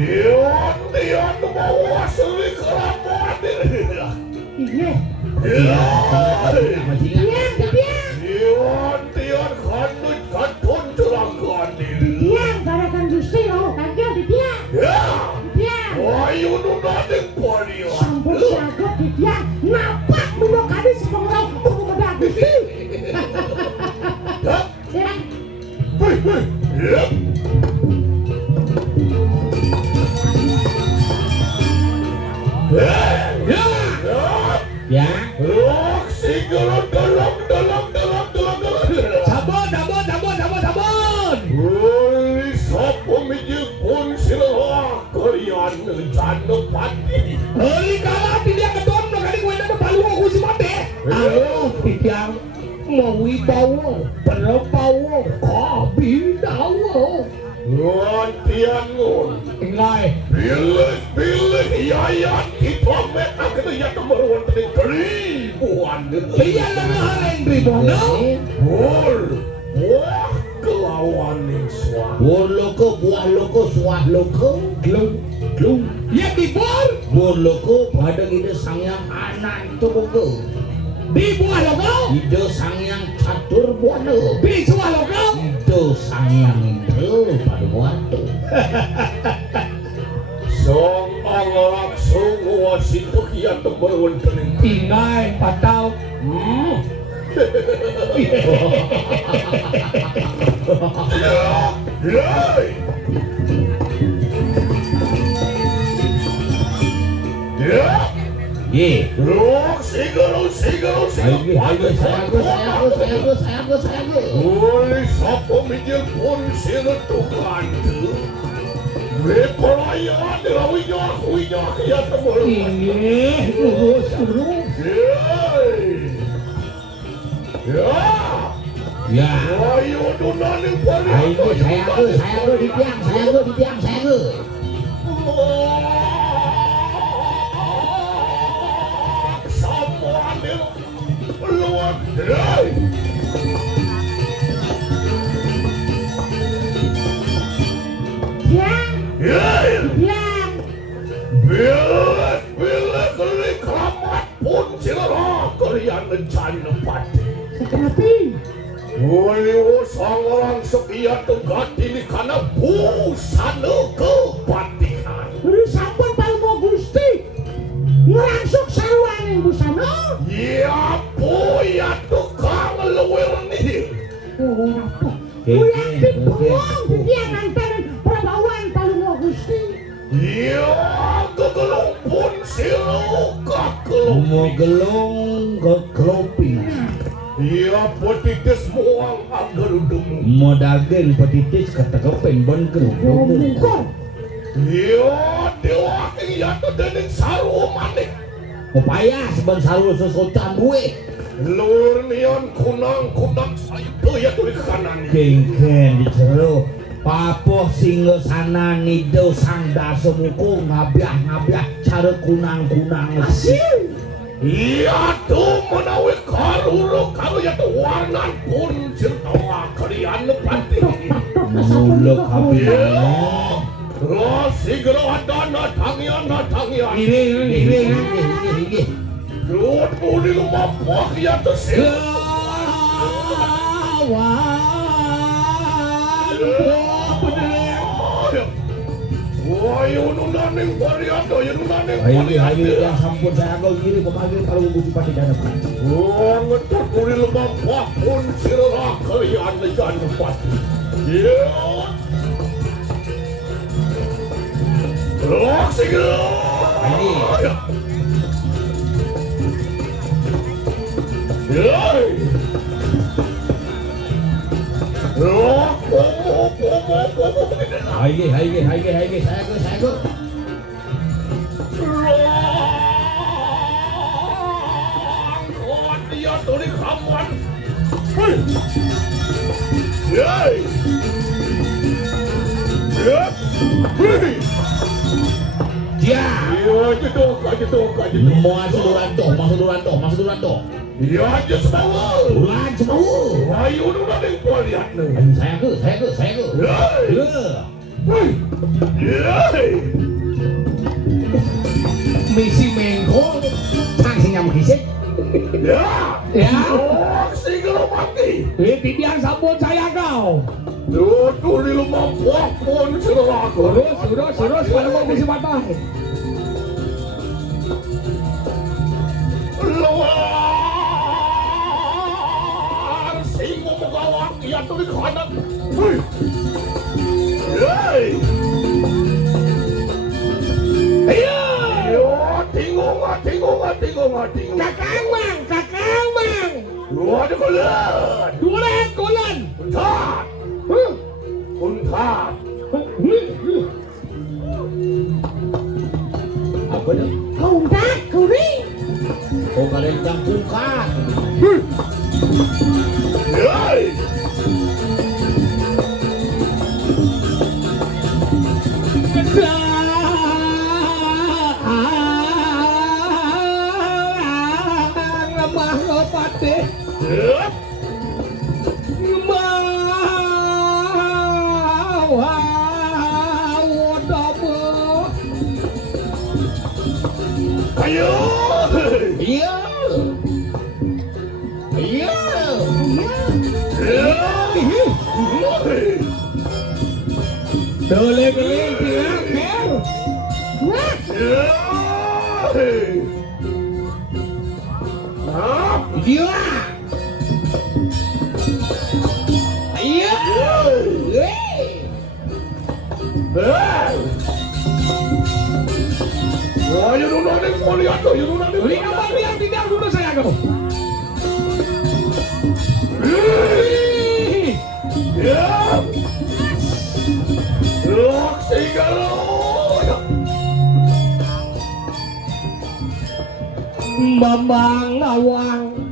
Tian mau asli kerabat Iya. Tian kanut juragan Tiang garakan Gusti lo kagak di tiang. Ayo nu nadeng palian sampun siagot di tiang. Napak mulo kali sepenglau muda Gusti. Ya. Ya. Sigurun dalam. Sabun. Sopo mijil pun sila kalian jana pati. Heli kalah dia kedon kali gue ada palu aku si mate. Ayo tiang mau wibawa, berbawa, kabindawa. Tian ngun. Ingai. Bilih yayat kita meta kena ya kemeruan tadi ribuan. Iya lah hal yang ribuan. Wah kelawan ning swah. Buah loko, suah loko, glung. Ya dibor. Buah loko pada ide sang yang anak itu loko. Di buah loko. Ide sang yang catur buana. Di suah loko. Ide sang yang itu pada buana. Song angalak sungu wasitu kia kemeruan tadi. Ingai patau. Ye. Sigaro. Saya. Oi, sapo mijil pun sila tukan tu. Pelayan rawinya kia kemeruan. Ini suruh. Ya. Ayo dunani pari. Ayo saya di tiang. Semua ni luar. Tiang. Tiang. Bila kali keramat pun sila kalian rencana pati. Sekerti. Woi, sang orang sekian tegat ini karena busana kepatihan. Uri sampun palmo Gusti. Ngerangsuk saruan yang busana. Ya ya tukang luwer nih. Apa? Uyang dibuang di tiang antaran perbawaan palmo Gusti. Ya kegelung pun siluka kelung. Mau gelong ke keloping. Ya petitis muang agar demu. Modal gen petitis ketekepen bon kerudung. Mungkor. Ya dewa ya tuh dening saru manik. Upaya seben saru sesocan gue. Lur nian kunang sayup tuh ya tuh di kanan. Kengken di jero. Papoh singa sana nido sang dasemuku ngabiah cara kunang Asyik. Iya tuh menawi karuro kalau ya tuh warnan pun cerita kalian lepati. Muluk kabeh. Sigero ada tangian. Ini. Duit muli lumah pok ya tuh sih. Wah, nunaning variado, nunaning Ayo yang sampun saya anggap gini pemanggil kalau buku pati dana. Wah, ngecat muli lumah pok pun sirah kalian lejan pati. Iya. Loh, sigero. Ini. Yoi. Loh, Hai, saya go. Dia tuh di kamuan. Yoi. Yep. Ya. Gitu. Masuk Duranto. Iya aja semua. Ulan semua. Ayo udah ada yang lihat nih. Saya ke. Yoi. Yoi. Ya. Siguro mati. Titian sambut saya kau. Duduk di rumah pun sudah aku. Terus pada mau bisi patah. Luar singo megawak ya tuh di kanan. Hei. Ayo. Yo, tingung. Kakang mang. Luar di kolan. Kolan. Untat. Apa dah? Kau ring. Oh kalian campurkan. Hei. Lemah ngopate. Ayo. Iya. Keling tiang ker. Iya. Iya. Wah, you don't know this money, I know you don't know this. Beli apa biar dulu saya kau. Ya. Look, sigalo. Bambang Awang.